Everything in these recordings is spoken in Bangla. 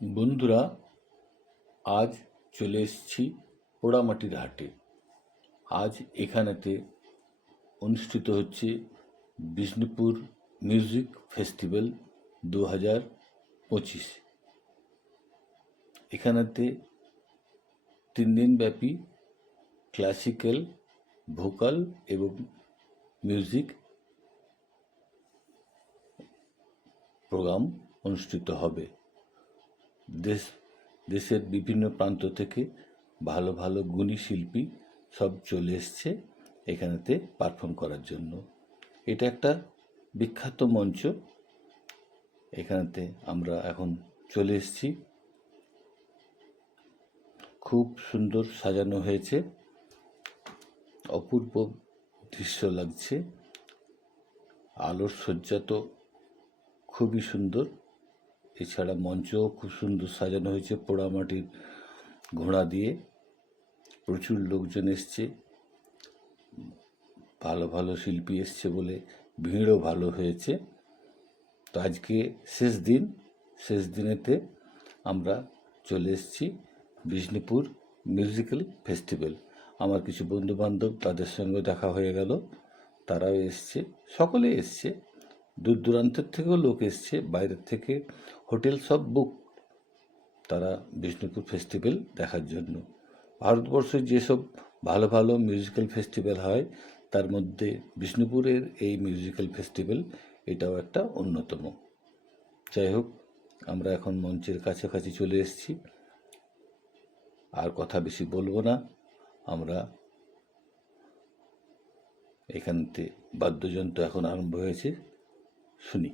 বন্ধুরা, আজ চলে এসেছি পোড়ামাটির হাটে। আজ এখানেতে অনুষ্ঠিত হচ্ছে বিষ্ণুপুর মিউজিক ফেস্টিভ্যাল 2025। এখানেতে 3 দিন ব্যাপী ক্লাসিক্যাল, ভোকাল এবং মিউজিক প্রোগ্রাম অনুষ্ঠিত হবে। দেশের বিভিন্ন প্রান্ত থেকে ভালো ভালো গুণী শিল্পী সব চলে এসছে এখানেতে পারফর্ম করার জন্য। এটা একটা বিখ্যাত মঞ্চ। এখানেতে আমরা এখন চলে এসেছি। খুব সুন্দর সাজানো হয়েছে, অপূর্ব দৃশ্য লাগছে। আলোর সজ্জা তো খুবই সুন্দর। এছাড়া মঞ্চও খুব সুন্দর সাজানো হয়েছে পোড়ামাটির ঘোড়া দিয়ে। প্রচুর লোকজন এসছে, ভালো ভালো শিল্পী এসছে বলে ভিড়ও ভালো হয়েছে। তো আজকে শেষ দিনেতে আমরা চলে এসেছি বিষ্ণুপুর মিউজিক্যাল ফেস্টিভ্যাল। আমার কিছু বন্ধুবান্ধব, তাদের সঙ্গে দেখা হয়ে গেল, তারাও এসছে, সকলে এসছে। দূর দূরান্তের থেকেও লোক এসছে, বাইরের থেকে হোটেল সব বুক তারা বিষ্ণুপুর ফেস্টিভ্যাল দেখার জন্য। ভারতবর্ষে যেসব ভালো ভালো মিউজিক্যাল ফেস্টিভ্যাল হয় তার মধ্যে বিষ্ণুপুরের এই মিউজিক্যাল ফেস্টিভ্যাল এটাও একটা অন্যতম। যাই হোক, আমরা এখন মঞ্চের কাছাকাছি চলে এসেছি, আর কথা বেশি বলবো না। আমরা এখানতে বাদ্যযন্ত্র এখন আরম্ভ হয়েছে, শুনি।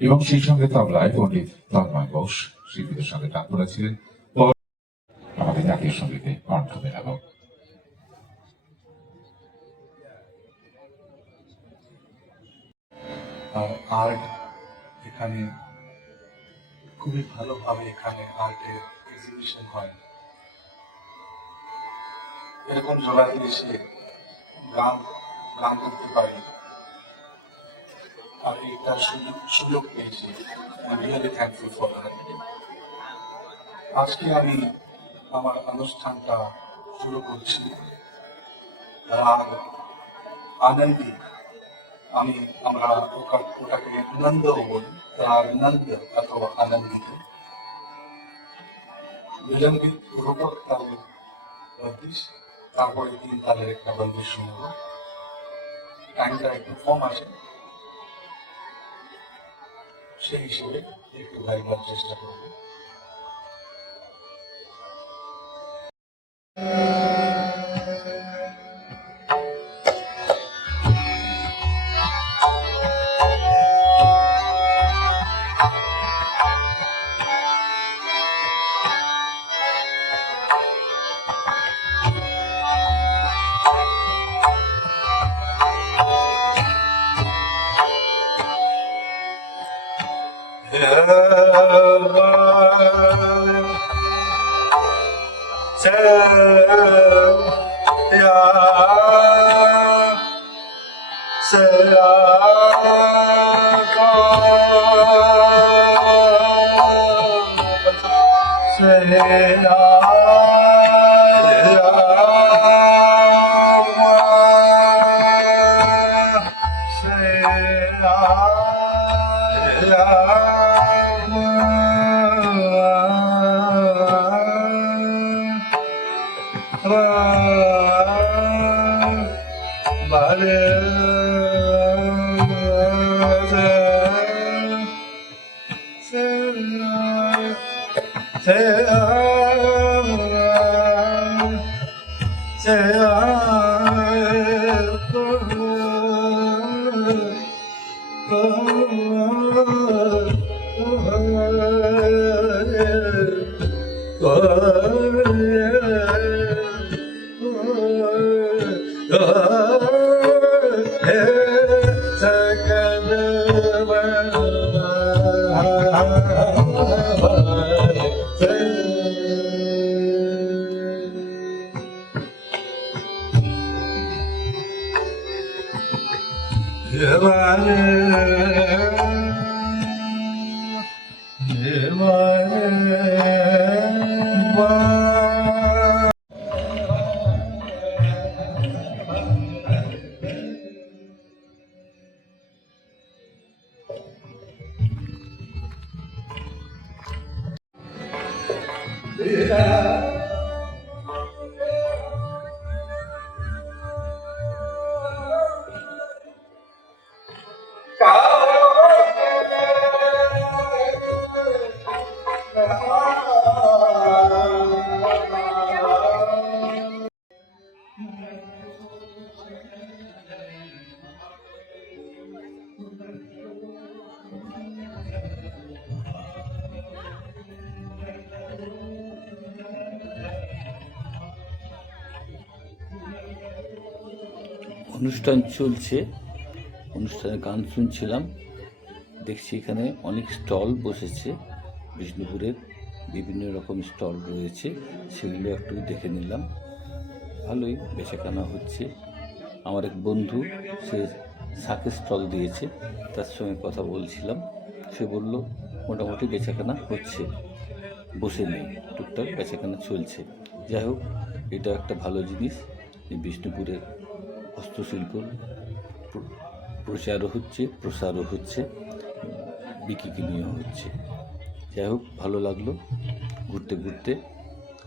এবং সেই সঙ্গে তবলায় পণ্ডিত তন্ময় ঘোষ শিল্পীদের সঙ্গে গান করেছিলেন। আমাদের জাতীয় সঙ্গীতে কণ্ঠ মেলাবো। আর আর্ট এখানে খুবই ভালোভাবে এখানে আর্টের এক্সিবিশন হয়। এরকম জায়গাতে এসে গান গান করতে পারি আর একটা সুযোগ পেয়েছি। Really thankful for that. আজকে আমি আমার অনুষ্ঠানটা শুরু করছি রাগ আনন্দী। আমরা ওটাকে নন্দও বলি, রাগ নন্দ অথবা আনন্দিত। বিলম্বিত রূপক তালের বন্দিশ, তারপরে 3 তালের একটা বন্দিশ শুনবো। টাইমটা একটু কম আছে, সেই হিসেবে একটু গাইবার চেষ্টা করবো। অনুষ্ঠান চলছে, অনুষ্ঠানে গান শুনছিলাম। দেখছি এখানে অনেক স্টল বসেছে, বিষ্ণুপুরের বিভিন্ন রকম স্টল রয়েছে, সেগুলো একটু দেখে নিলাম। ভালোই বেচাকেনা হচ্ছে। আমার এক বন্ধু, সে শাকের স্টল দিয়েছে, তার সঙ্গে কথা বলছিলাম। সে বলল মোটামুটি বেচাকেনা হচ্ছে, বসে নেই, টুকটাক বেচাকেনা চলছে। যাই হোক, এটা একটা ভালো জিনিস যে বিষ্ণুপুরের হস্তশিল্পর প্রচারও হচ্ছে, প্রসারও হচ্ছে, বিক্রি কিনিও হচ্ছে। যাই হোক, ভালো লাগলো। ঘুরতে ঘুরতে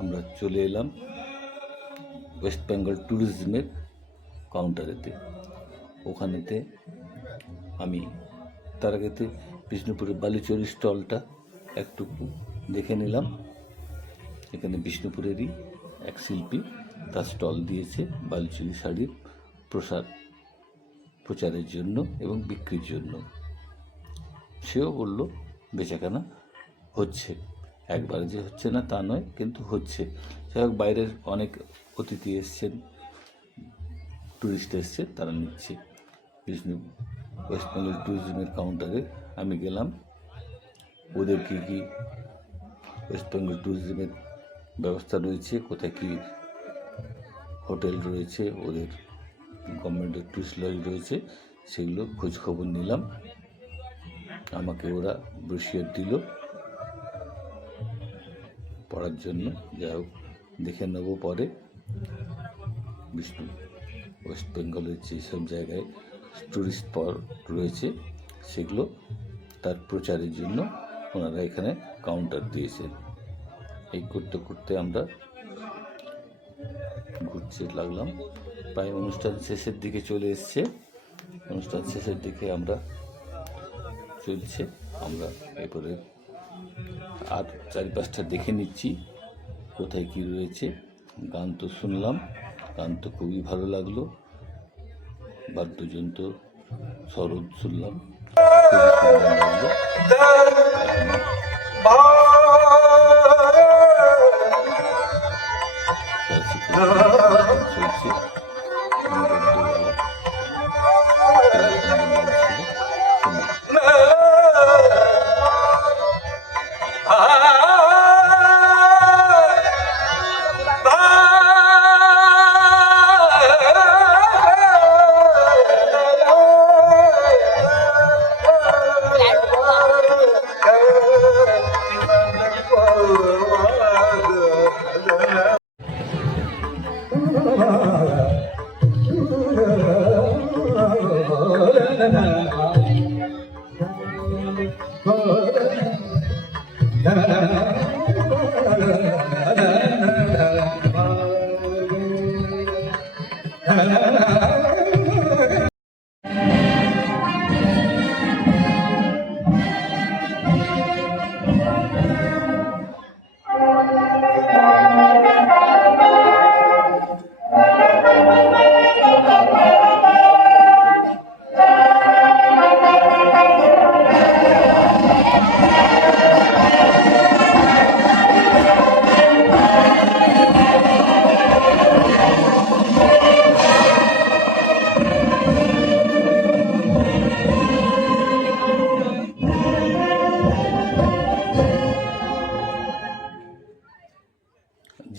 আমরা চলে এলাম ওয়েস্ট বেঙ্গল ট্যুরিজমের কাউন্টারেতে। ওখানেতে আমি তার আগেতে বিষ্ণুপুরের বালুচরি স্টলটা একটু দেখে নিলাম। এখানে বিষ্ণুপুরেরই এক শিল্পী তার স্টল দিয়েছে বালুচরি শাড়ির প্রচারের জন্য এবং বিক্রির জন্য। সেও বলল বেচাকেনা হচ্ছে, একবারে যে হচ্ছে না তা নয়, কিন্তু হচ্ছে। যাই হোক, বাইরের অনেক অতিথি এসছেন, টুরিস্ট এসছে, তারা নিচ্ছে। ওয়েস্ট বেঙ্গল ট্যুরিজমের কাউন্টারে আমি গেলাম। ওদের কী কী ওয়েস্ট বেঙ্গল ট্যুরিজমের ব্যবস্থা রয়েছে, কোথায় কী হোটেল রয়েছে, ওদের গভর্নমেন্টের টুরিস্ট লজ রয়েছে, সেগুলো খোঁজ খবর নিলাম। আমাকে ওরা ব্রোশিওর দিল পড়ার জন্য। যাই হোক, দেখে নেব পরে ওয়েস্ট বেঙ্গলের যেসব জায়গায় টুরিস্ট স্পট রয়েছে সেগুলো তার প্রচারের জন্য ওনারা এখানে কাউন্টার দিয়েছেন। এই করতে করতে আমরা ঘুরতে লাগলাম। প্রায় অনুষ্ঠান শেষের দিকে চলে এসছে। অনুষ্ঠান শেষের দিকে আমরা চলছে। আমরা এরপরে আর 4-5টা দেখে নিচ্ছি কোথায় কি রয়েছে। গান তো শুনলাম, গান তো খুবই ভালো লাগলো। বাদ্যযন্ত্র সরোদ শুনলাম, খুবই সুন্দর লাগলো। চলছে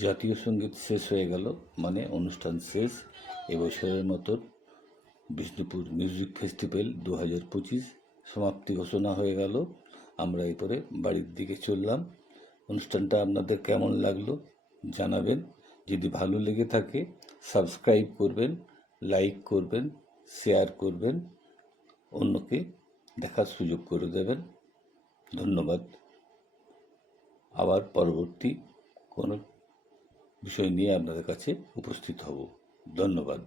জাতীয় সঙ্গীত শেষ হয়ে গেল, মানে অনুষ্ঠান শেষ। এবছরের মতন বিষ্ণুপুর মিউজিক ফেস্টিভ্যাল 2025 সমাপ্তি ঘোষণা হয়ে গেল। আমরা এরপরে বাড়ির দিকে চললাম। অনুষ্ঠানটা আপনাদের কেমন লাগলো জানাবেন। যদি ভালো লেগে থাকে সাবস্ক্রাইব করবেন, লাইক করবেন, শেয়ার করবেন, অন্যকে দেখার সুযোগ করে দেবেন। ধন্যবাদ। আবার পরবর্তী কোনো বিষয় নিয়ে আপনাদের কাছে উপস্থিত হব। ধন্যবাদ।